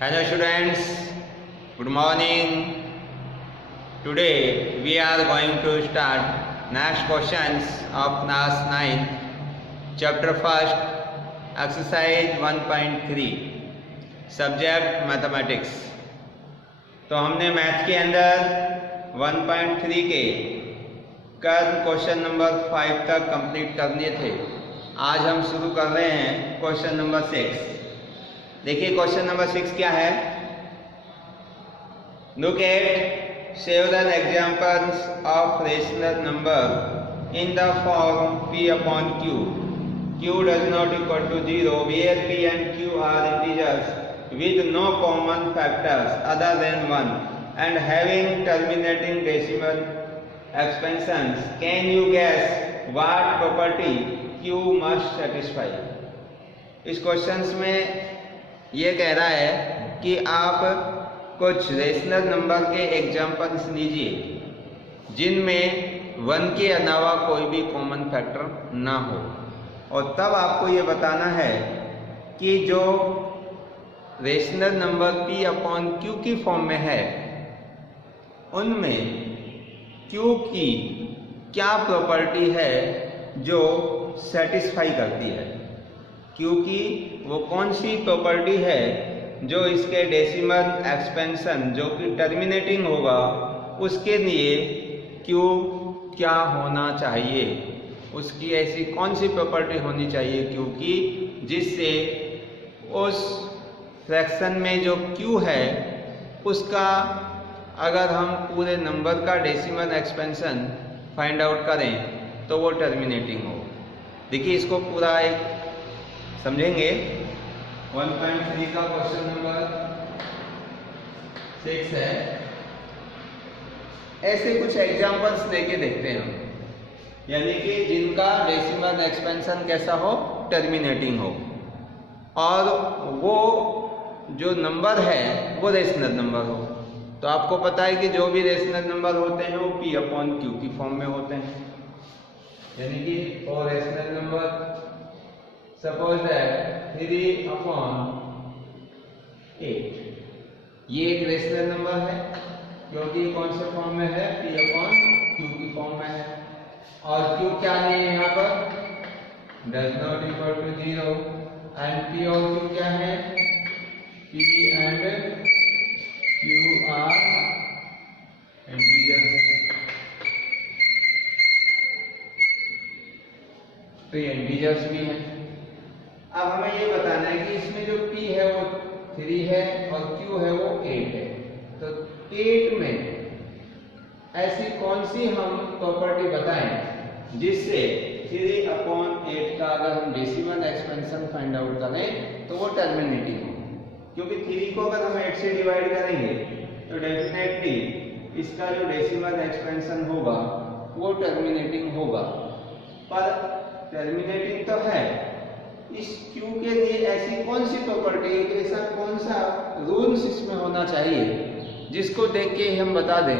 Hello students, good morning. Today we are going to start next questions of class 9, chapter 1st, exercise 1.3, subject mathematics. तो हमने math के अंदर 1.3 के कल question number 5 तक complete कर लिए थे। आज हम शुरू कर रहे हैं क्वेश्चन नंबर 6। देखिए क्वेश्चन नंबर 6 क्या है। Look at several examples of rational number in the form p upon q. q does not equal to 0 where p and q are integers with no common factors other than 1 and having terminating decimal expansions. Can you guess what property q must satisfy? इस questions में ये कह रहा है कि आप कुछ rational number के एग्जाम्पल्स लीजिए जिनमें 1 के अलावा कोई भी कॉमन फैक्टर ना हो, और तब आपको ये बताना है कि जो rational number p upon q की फॉर्म में है उनमें q की क्या प्रॉपर्टी है जो सेटिस्फाई करती है। q की वो कौन सी प्रॉपर्टी है जो इसके डेसिमल एक्सपेंशन जो कि टर्मिनेटिंग होगा उसके लिए q क्या होना चाहिए, उसकी ऐसी कौन सी प्रॉपर्टी होनी चाहिए q की जिससे उस फ्रैक्शन में जो q है उसका अगर हम पूरे नंबर का डेसिमल एक्सपेंशन फाइंड आउट करें तो वो टर्मिनेटिंग हो। देखिए इसको पूरा एक समझेंगे। 1.3 का क्वेश्चन नंबर 6 है। ऐसे कुछ एग्जांपल्स लेके देखते हैं हम, यानी कि जिनका डेसिमल एक्सपेंशन कैसा हो, टर्मिनेटिंग हो, और वो जो नंबर है वो रेशनल नंबर हो। तो आपको पता है कि जो भी रेशनल नंबर होते हैं वो p अपॉन q की फॉर्म में होते हैं, यानी कि for rational number suppose that 3 upon 8, ये एक रेशनल नंबर है क्योंकि कौन से फॉर्म में है, p अपॉन q की फॉर्म में है, और q क्या नहीं है यहाँ पर, does not equal to 0, and p और q क्या है, p and q are integers. तो ये इंटीजर्स भी हैं। अब हमें ये बताना है कि इसमें जो p है वो 3 है और q है वो 8 है। तो 8 में ऐसी कौन सी हम प्रॉपर्टी बताएं जिससे 3 अपॉन 8 का अगर हम डेसिमल एक्सपेंशन फाइंड आउट करें तो वो टर्मिनेटिंग हो। क्योंकि 3 को अगर हम 8 से डिवाइड करेंगे तो डेफिनेटली इसका जो डेसिमल एक्सपेंशन होगा वो टर्मिनेटिंग होगा। पर टर्मिनेटिंग तो है, इस q के लिए ऐसी कौन सी प्रॉपर्टी, ऐसा कौन सा रूल्स इसमें होना चाहिए जिसको देख के हम बता दें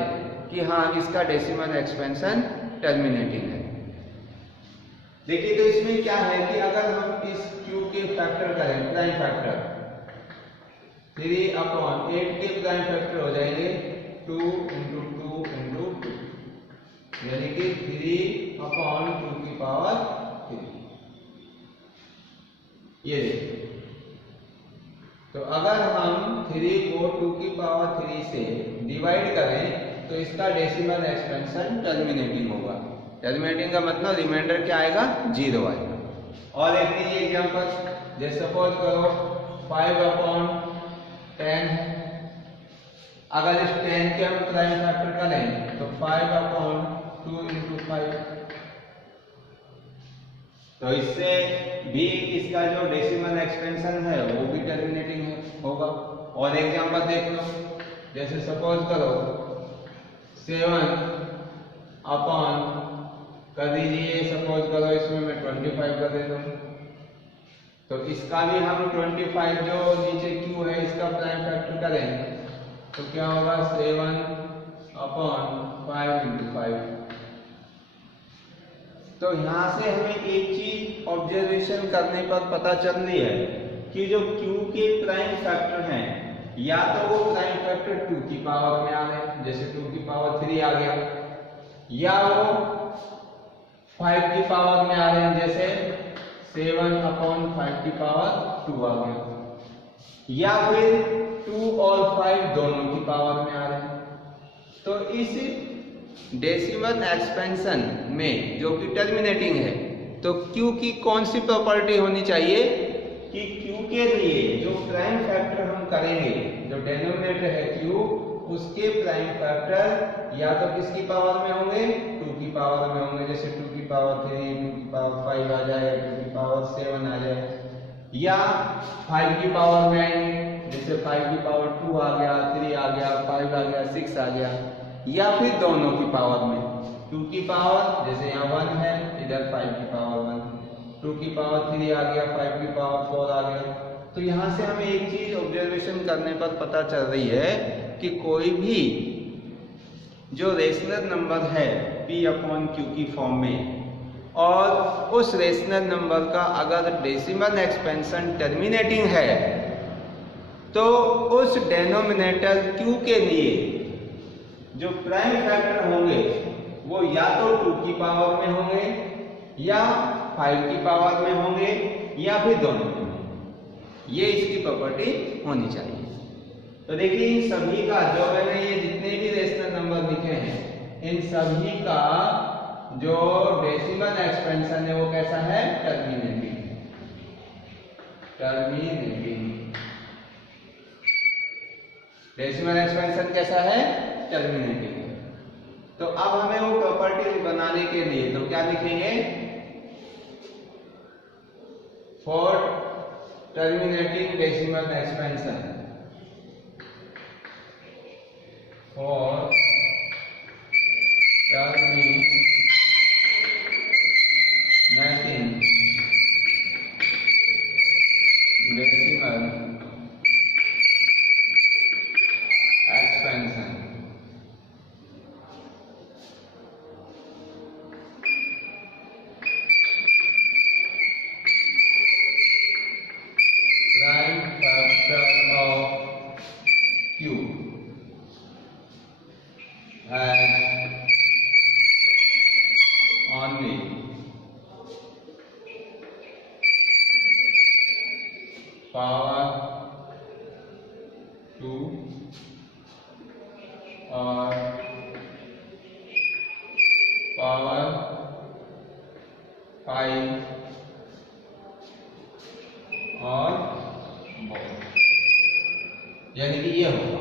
कि हाँ इसका डेसिमल एक्सपेंशन टर्मिनेटिंग है। देखिए तो इसमें क्या है कि अगर हम इस q के फैक्टर करें, प्राइम फैक्टर 3 अपॉन 8 के प्राइम फैक्टर हो जाएंगे 2 इंटू 2 इंटू 2, यानी कि 3 अपॉन 2 की पावर 3। ये देखिए, तो अगर हम 3 को 2 की पावर 3 से डिवाइड करें तो इसका डेसिमल एक्सपेंशन टर्मिनेटिंग होगा। टर्मिनेटिंग का मतलब रिमाइंडर क्या आएगा, 0 आएगा। और एक लीजिए एग्जांपल, जैसे सपोज करो 5 अपॉन 10 है। अगर इस 10 के हम प्राइम फैक्टर करें तो 5 अपॉन 2 इंटू 5, तो इससे भी इसका जो डेसिमल एक्सपेंशन है वो भी टर्मिनेटिंग होगा। और एग्जांपल देख लो, जैसे सपोज करो 7 अपॉन कर दीजिए, सपोज करो इसमें मैं 25 कर देता हूँ, तो इसका भी हम 25 जो नीचे q है इसका प्राइम फैक्टर करें तो क्या होगा, 7 अपॉन 5 इंटू 5। तो यहाँ से हमें एक चीज ऑब्जर्वेशन करने पर पता चल रही है कि जो q के प्राइम फैक्टर हैं या तो वो प्राइम फैक्टर 2 की पावर में आ रहे हैं, जैसे 2 की पावर 3 आ गया, या वो 5 की पावर में आ रहे हैं, जैसे 7/5 की पावर 2 आ गया, या फिर 2 और 5 दोनों की पावर में आ रहे हैं। तो इस डेसिमल एक्सपेंशन में जो कि टर्मिनेटिंग है, तो Q की कौन सी प्रॉपर्टी होनी चाहिए कि Q के लिए जो प्राइम फैक्टर हम करेंगे, जो डेनोमिनेटर है Q, उसके प्राइम फैक्टर या तो किसकी पावर में होंगे, 2 की पावर में होंगे, जैसे 2 की पावर 3, 2 की पावर 5 आ जाए, 2 की पावर 7 आ जाए, या 5 की पावर में आएंगे, जैसे 5 की पावर 2 आ गया, 3 आ गया, 5 आ गया, 6 आ गया, या फिर दोनों की पावर में 2 की पावर, जैसे यहाँ 1 है, इधर 5 की पावर 1, 2 की पावर 3 आ गया, 5 की पावर 4 आ गया। तो यहाँ से हमें एक चीज ऑब्जर्वेशन करने पर पता चल रही है कि कोई भी जो रेशनल नंबर है P/Q की फॉर्म में, और उस रेशनल नंबर का अगर डेसिमल एक्सपेंशन टर्मिनेटिंग है, तो उस डेनोमिनेटर Q के लिए जो प्राइम फैक्टर होंगे वो या तो 2 की पावर में होंगे, या 5 की पावर में होंगे, या फिर दोनों में होंगे। ये इसकी प्रॉपर्टी होनी चाहिए। तो देखिए इन सभी का, जो मैंने ये जितने भी रेशनल नंबर लिखे हैं, इन सभी का जो डेसिमल एक्सपेंशन है वो कैसा है, टर्मिनेटिंग। डेसिमल एक्सपेंशन कैसा है, टर्मिनेटिंग। तो अब हमें वो प्रॉपर्टी बनाने के लिए तो क्या लिखेंगे, for terminating decimal expansion, for terminating decimal expansion, prime factor of Q has only power 2 और पावर 5 और more, यानी कि ये होगा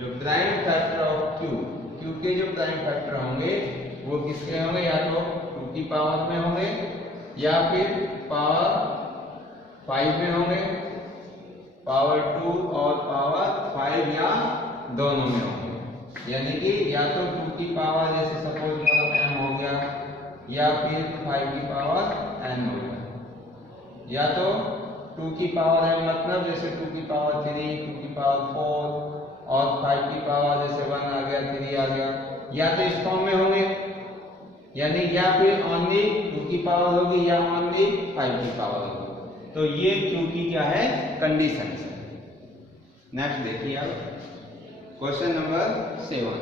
जो प्राइम फैक्टर ऑफ Q के जो प्राइम फैक्टर होंगे वो किसके होंगे, या तो 2 की पावर में होंगे, या फिर पावर 5 में होंगे, पावर 2 और पावर 5, या दोनों में होंगे। यानी कि या तो 2 की पावर, जैसे सपोज m हो गया, या फिर 5 की पावर n हो गया, या तो 2 की पावर m मतलब जैसे 2 की पावर 3, 2 की पावर 4 और 5 की पावर जैसे 1 आ गया, 3 आ गया, या तो इस फॉर्म में होंगे, यानी या फिर ओनली 2 की पावर होगी, या ओनली 5 की पावर होगी। तो ये Q की क्या है, कंडीशन है। नेक्स्ट देखिए अब क्वेश्चन नंबर 7।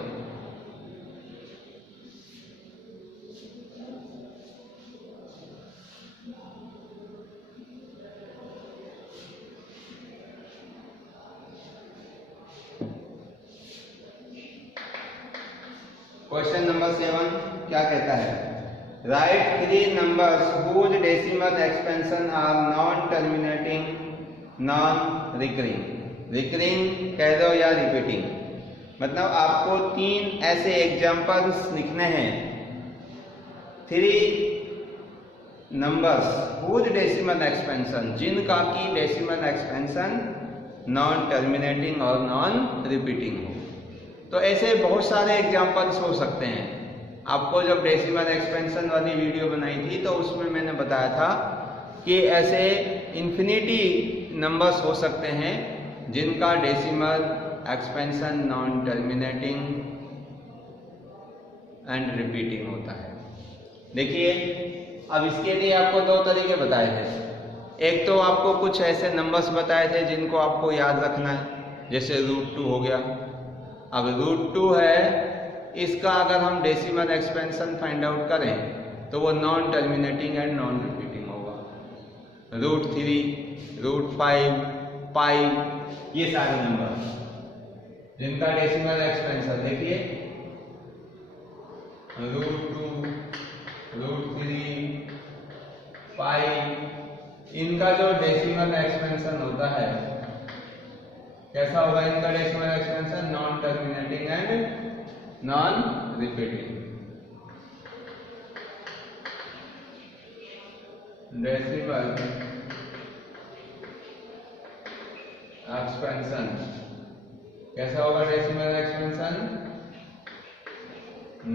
क्वेश्चन नंबर 7 क्या कहता है, right 3 numbers whose decimal expansion are non terminating non recurring. Recurring कह दो या रिपीटिंग, मतलब आपको 3 ऐसे एग्जांपल्स लिखने हैं, 3 नंबर्स हुज डेसिमल एक्सपेंशन, जिनका की डेसिमल एक्सपेंशन नॉन टर्मिनेटिंग और नॉन रिपीटिंग हो। तो ऐसे बहुत सारे एग्जांपल्स हो सकते हैं। आपको जब डेसिमल एक्सपेंशन वाली वीडियो बनाई थी तो उसमें मैंने बताया था कि ऐसे इन्फिनिटी नंबर्स हो सकते हैं जिनका decimal expansion non terminating and repeating होता है। देखिए अब इसके लिए आपको 2 तरीके बताए थे। एक तो आपको कुछ ऐसे नंबर्स बताए थे जिनको आपको याद रखना है, जैसे √2 हो गया। अब √2 है, इसका अगर हम डेसिमल एक्सपेंशन फाइंड आउट करें तो वो non terminating and non repeating होगा। √3, √5, पाई, ये सारे नंबर जिनका डेसिमल एक्सपेंशन देखिए √2, √3, पाई, इनका जो डेसिमल एक्सपेंशन होता है कैसा होगा? इनका decimal expansion non terminating and non repeating. Decimal expansion कैसा होगा? डेसिमल एक्सपेंशन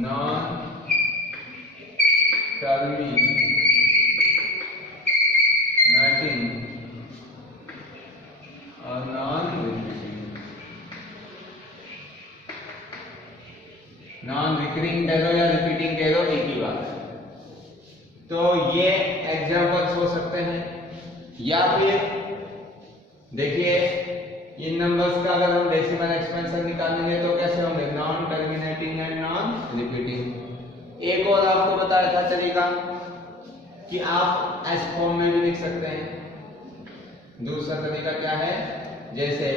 नॉन टर्मिनेटिंग और नॉन रिपीटिंग। नॉन रिकरिंग कह दो या रिपीटिंग कह दो, एक ही बात है। तो ये एग्जाम्पल्स हो सकते हैं, या फिर देखिए इन नंबर्स का अगर हम डेसिमल एक्सपेंशन निकालेंगे तो कैसे होंगे? Non terminating and non repeating. एक और आपको बताया था तरीका कि आप एस फॉर्म में भी लिख सकते हैं। दूसरा तरीका क्या है? जैसे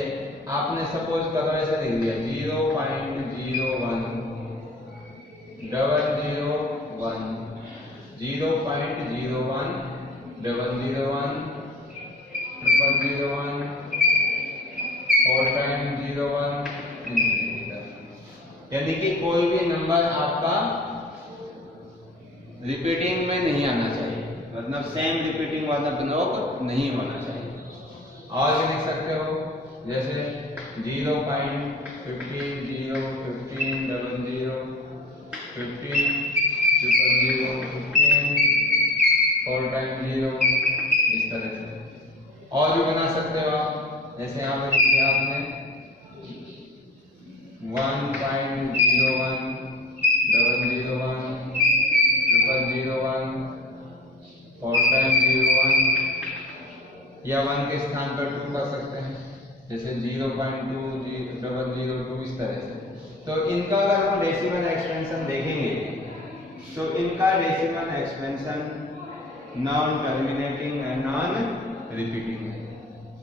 आपने सपोज करो ऐसा लिख दिया 0.01, 0.01, 0.01, 0.01, 0.01, 4.01, यानी कि कोई भी नंबर आपका रिपीटिंग में नहीं आना चाहिए, मतलब सेम रिपीटिंग वाला ब्लॉक नहीं होना चाहिए। और भी लिख सकते हो जैसे 0.15, 0, 15, 00, 15, 0, 15, 4.0, इस तरह से और भी बना सकते हो आप। जैसे यहाँ पर लिखिए आपने 1.01, 001, 001, 4.01, या 1 के स्थान पर 2 कर सकते हैं, जैसे 0.2, 002, इस तरह से। तो इनका अगर हम डेसिमल एक्सपेंशन देखेंगे तो इनका decimal expansion non terminating and non repeating है,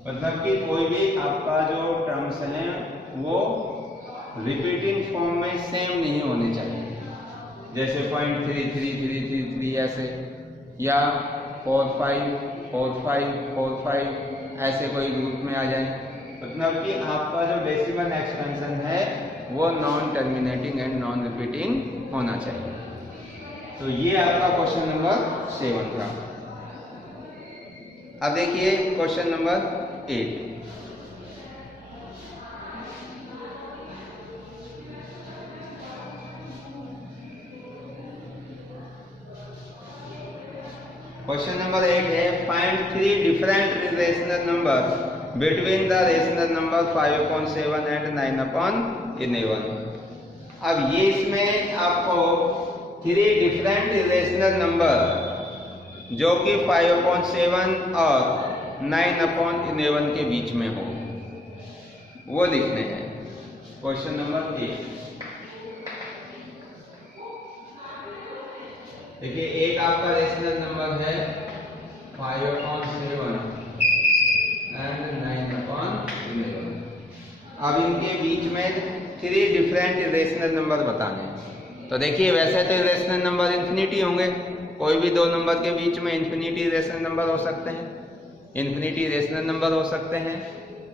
मतलब कि कोई भी आपका जो टर्म्स हैं वो रिपीटिंग फॉर्म में सेम नहीं होने चाहिए, जैसे 0.3333 ऐसे, या 45, 45, 45 ऐसे कोई ग्रुप में आ जाए। मतलब कि आपका जो डेसिमल एक्सपेंशन है वो non terminating and non repeating होना चाहिए। तो ये आपका क्वेश्चन नंबर 7 था। अब देखिए क्वेश्चन नंबर 8। क्वेश्चन नंबर 8 है find 3 different rational number between the rational number 5/7 and 9/11। अब ये इसमें आपको 3 डिफरेंट रेशनल नंबर जो कि 5/7 और 9/11 के बीच में हो वो लिखने हैं। क्वेश्चन नंबर 8 देखिए, एक आपका रेशनल नंबर है 5/7 एंड 9/11। अब इनके बीच में 3 डिफरेंट रेशनल नंबर बताने हैं। तो देखिए वैसे तो रेशनल नंबर इन्फिनिटी होंगे, कोई भी दो नंबर के बीच में इन्फिनिटी रेशनल नंबर हो सकते हैं, इन्फिनिटी रेशनल नंबर हो सकते हैं।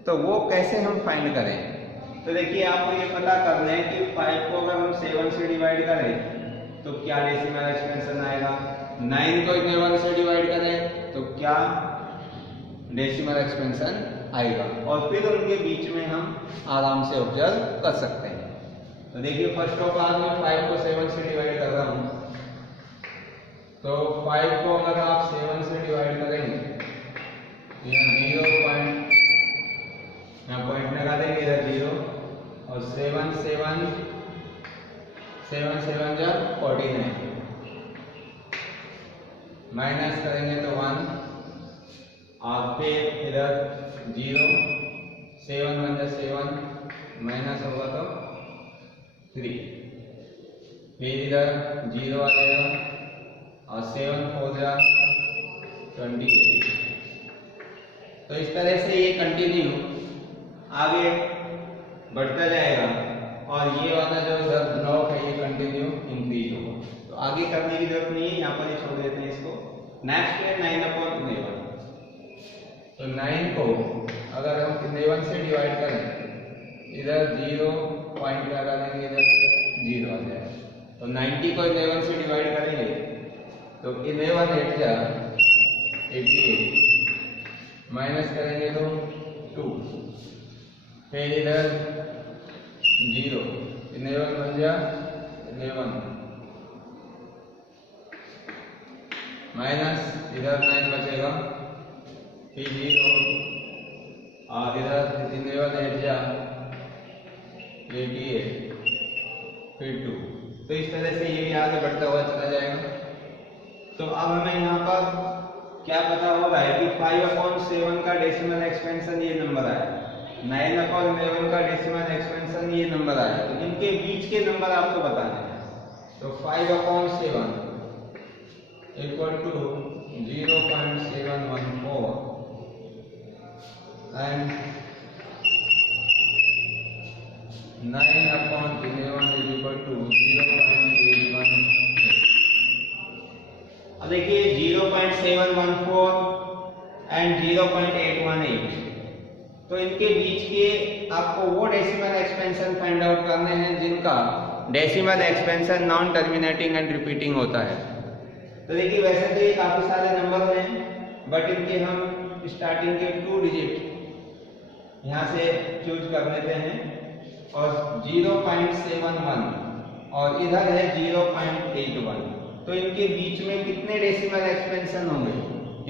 तो वो कैसे हम फाइंड करें? तो देखिए आपको ये पता करना है कि 5 को अगर हम 7 से डिवाइड करें तो क्या डेसिमल एक्सपेंशन आएगा, 9 को 11 से डिवाइड करें तो क्या डेसिमल एक्सपेंशन आएगा, और फिर उनके बीच में हम आराम से ऑब्जर्व कर सकते हैं। तो देखिए फर्स्ट ऑफ ऑल मैं 5 को 7 से डिवाइड कर रहा हूं, तो 5 को अगर आप 7 से डिवाइड करेंगे यहाँ पॉइंट लगा देंगे, इधर 0 और 7 जा 49, माइनस करेंगे तो 1 और फिर इधर 0, 7 1 जा 7 माइनस होगा तो 3, फिर इधर 0 आ जाएगा और 7 4 जा 28। तो इस तरह से ये कंटिन्यू आगे बढ़ता जाएगा और ये वाला जो इधर ब्लॉक है ये कंटिन्यू इंक्रीज होगा। तो आगे करने की जरूरत नहीं है, यहाँ पर ही छोड़ देते हैं इसको। नेक्स्ट है 9/11। तो 9 को अगर हम 11 से डिवाइड करें, इधर 0 पॉइंट लगा देंगे, इधर 0 आ जाएगा। तो 90 को 11 से डिवाइड करेंगे तो 11 8 जा 88, माइनस करेंगे तो 2, फिर इधर 0, 11 बन जा 11, माइनस इधर 9 बचेगा, फिर 0 और इधर 11 8 जा 88, फिर 2। तो इस तरह से ये भी आगे बढ़ता हुआ चला जाएगा। तो अब हमें यहाँ पर क्या पता हो रहा है कि 5/7 का डेसिमल एक्सपेंशन ये नंबर आया, 9/11 का डेसिमल एक्सपेंशन ये नंबर आया। तो इनके बीच के नंबर आपको बताने हैं। तो 5/7 equal to 0.714 and 9/11 is equal to 0.818। अब देखिए 0.714 एंड 0.818, तो इनके बीच के आपको वो डेसिमल एक्सपेंशन फाइंड आउट करने हैं जिनका decimal expansion non terminating and repeating होता है। तो देखिए वैसे तो ये काफी सारे नंबर हैं, बट इनके हम स्टार्टिंग के 2 डिजिट यहाँ से चूज कर लेते हैं और 0.71 और इधर है 0.81। तो इनके बीच में कितने डेसिमल एक्सपेंशन होंगे?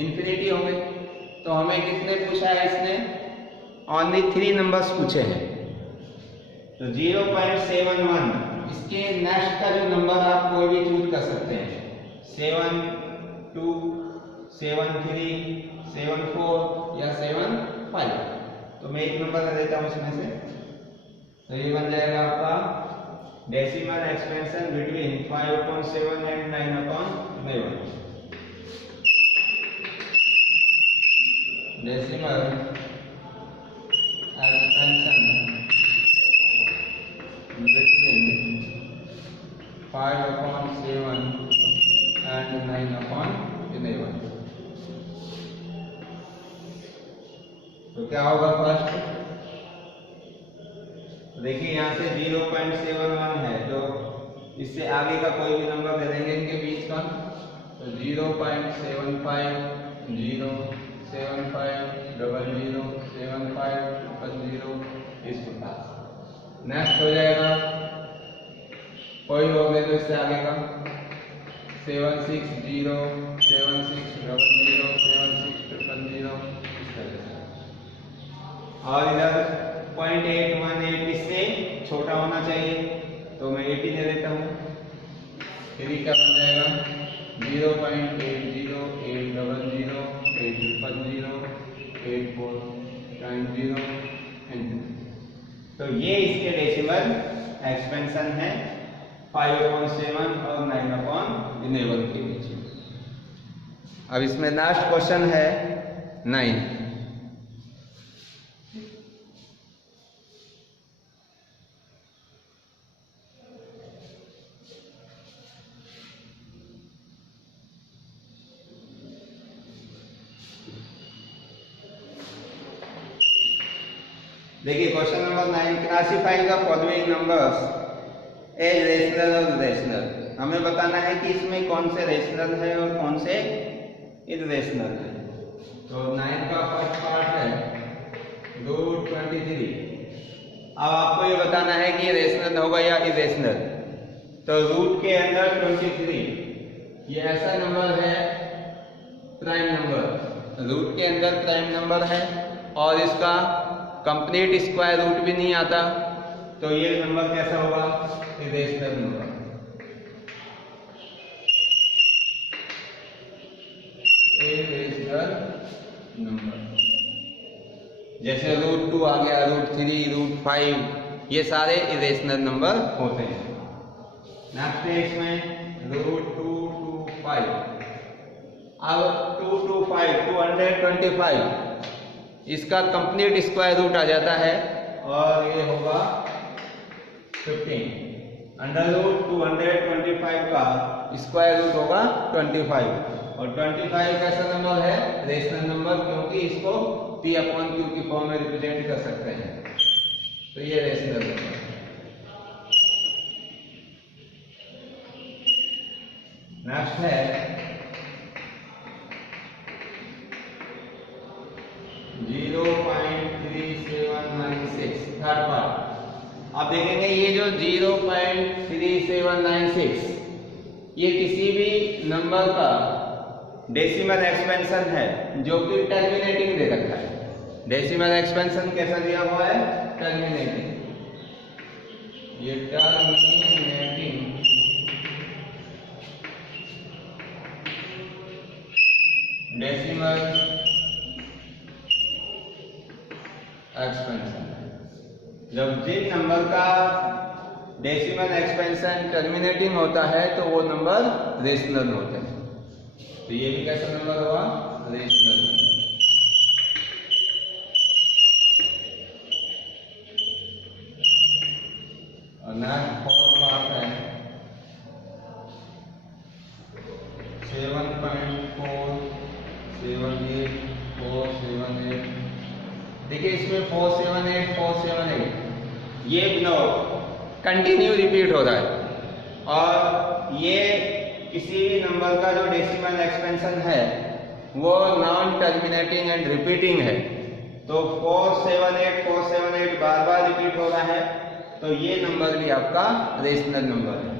इन्फिनिटी होंगे। तो हमें कितने पूछा है इसने? ओनली 3 नंबर्स पूछे हैं। तो 0.71, इसके नेक्स्ट का जो नंबर आप कोई भी चूज कर सकते हैं, 7 2 7 3 7 4 या 7 5। तो मैं एक नंबर दे देता हूँ इसमें से। तो ये बन जाएगा आपका decimal expansion between 5/7 and 9/11। Decimal expansion between 5/7 and 9/11। तो क्या होगा फर्स्ट? देखिए यहाँ से 0.71 है, तो इससे आगे का कोई भी नंबर दे देंगे इनके बीच का। तो 0.75 0 75 00 75 0 इस प्रकार। नेक्स्ट हो जाएगा कोई हो गए तो इससे आगे का 760 76 00 76 0 इस तरह से। और इधर 0.818 इससे छोटा होना चाहिए, तो मैं 80 दे देता हूँ। फिर क्या बन जाएगा 0.80 800 800 8490 एंड। तो ये इसके डेसिमल एक्सपेंशन है 5/7 और 9/11 के बीच में। अब इसमें लास्ट क्वेश्चन है 9। देखिए question number 9, classify the following numbers as rational और इरेशनल। हमें बताना है कि इसमें कौन से रेशनल है और कौन से इरेशनल है। तो 9 का फर्स्ट पार्ट है √23। अब आपको ये बताना है कि रेशनल होगा या इरेशनल। तो रूट के अंदर 23 ये ऐसा नंबर है, प्राइम नंबर, रूट के अंदर प्राइम नंबर है और इसका कंप्लीट स्क्वायर रूट भी नहीं आता। तो ये नंबर कैसा होगा? Irrational number. Irrational number. जैसे √2 आ गया, √3, √5, ये सारे इरेशनल नंबर होते हैं। नेक्स्ट है इसमें √2 to 5। अब 2 to 5 225, इसका कंप्लीट स्क्वायर रूट आ जाता है और ये होगा 15। √225 का स्क्वायर रूट होगा 25, और 25 कैसा नंबर है? रेशनल नंबर, क्योंकि इसको P/Q की फॉर्म में रिप्रेजेंट कर सकते हैं, तो ये रेशनल नंबर। नेक्स्ट है 0.3796, थर्ड पार्ट। आप देखेंगे ये जो 0.3796 ये किसी भी नंबर का डेसिमल एक्सपेंशन है जो कि टर्मिनेटिंग दे रखा है। डेसिमल एक्सपेंशन कैसा दिया हुआ है? टर्मिनेटिंग। ये टर्मिनेटिंग डेसिमल एक्सपेंशन। जब जिन नंबर का डेसिमल एक्सपेंशन टर्मिनेटिंग होता है तो वो नंबर रेशनल होते हैं। तो ये भी कैसा नंबर हुआ? Rational number. और नेक्स्ट फोर्थ पार्ट है 7.478478। देखिए इसमें 478 ये कंटिन्यू रिपीट हो रहा है, और ये किसी भी नंबर का जो डेसिमल एक्सपेंशन है वो नॉन टर्मिनेटिंग एंड रिपीटिंग है। तो 478 बार बार रिपीट हो रहा है, तो ये नंबर भी आपका रेशनल नंबर है।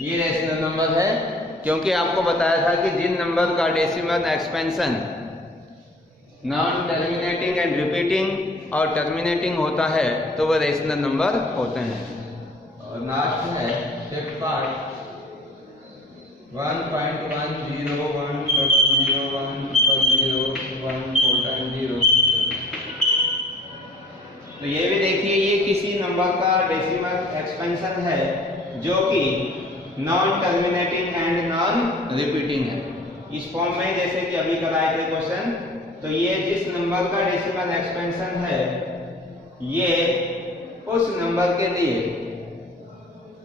ये रेशनल नंबर है, क्योंकि आपको बताया था कि जिन नंबर का decimal expansion non terminating and repeating और टर्मिनेटिंग होता है तो वह रेशनल नंबर होते हैं। और लास्ट है फिफ्थ पार्ट 1.1010101014। तो ये भी देखिए ये किसी नंबर का डेसिमल एक्सपेंशन है जो कि non terminating and non repeating है। इस फॉर्म में जैसे कि अभी कराए थे क्वेश्चन, तो ये जिस नंबर का डेसिमल एक्सपेंशन है ये उस नंबर के लिए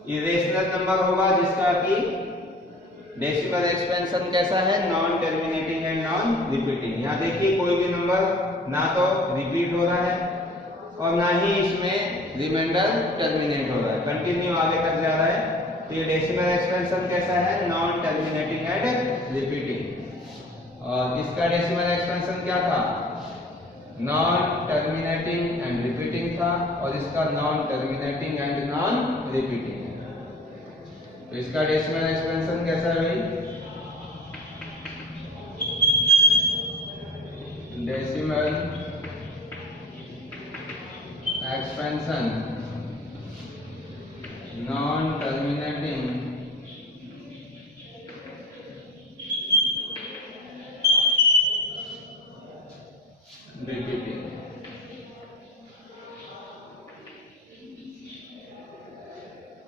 इरेशनल नंबर होगा जिसका कि डेसिमल एक्सपेंशन कैसा है? Non terminating and non repeating. यहाँ देखिए कोई भी नंबर ना तो रिपीट हो रहा है और ना ही इसमें रिमाइंडर टर्मिनेट हो रहा है, कंटिन्यू आगे तक जा रहा है। तो ये डेसिमल एक्सपेंशन कैसा है? Non terminating and repeating. और इसका डेसिमल एक्सपेंशन क्या था? नॉन टर्मिनेटिंग एंड रिपीटिंग था, और इसका non terminating and non repeating. तो इसका डेसिमल एक्सपेंशन कैसा है भाई? Decimal expansion non terminating repeating.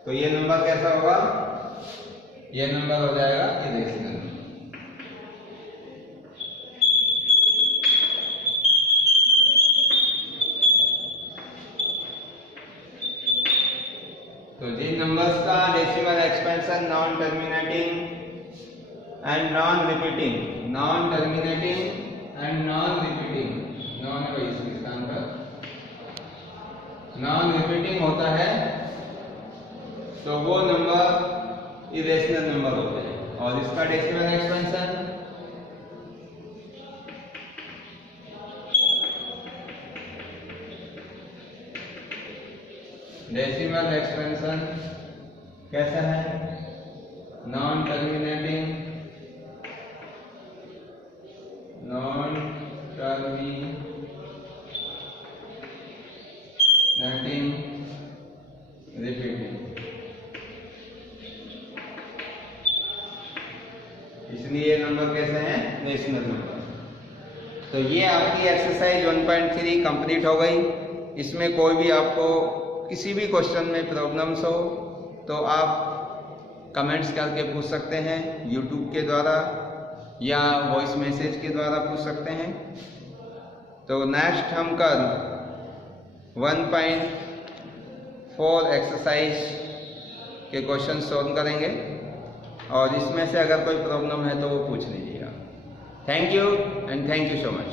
तो ये नंबर कैसा होगा? ये नंबर हो जाएगा इरेशनल। तो जिन नंबर्स का decimal expansion non terminating and non repeating, non terminating and non repeating, non non repeating होता है तो वो नंबर इरेशनल नंबर होते हैं। और इसका डेसिमल एक्सपेंशन कैसा है? Non terminating repeating. Rational number. तो ये आपकी एक्सरसाइज 1.3 कंप्लीट हो गई। इसमें कोई भी आपको किसी भी क्वेश्चन में प्रॉब्लम्स हो तो आप कमेंट्स करके पूछ सकते हैं, यूट्यूब के द्वारा या वॉइस मैसेज के द्वारा पूछ सकते हैं। तो नेक्स्ट हम कल 1.4 एक्सरसाइज के क्वेश्चन सॉल्व करेंगे और इसमें से अगर कोई प्रॉब्लम है तो वो पूछ लीजिएगा। Thank you and thank you so much.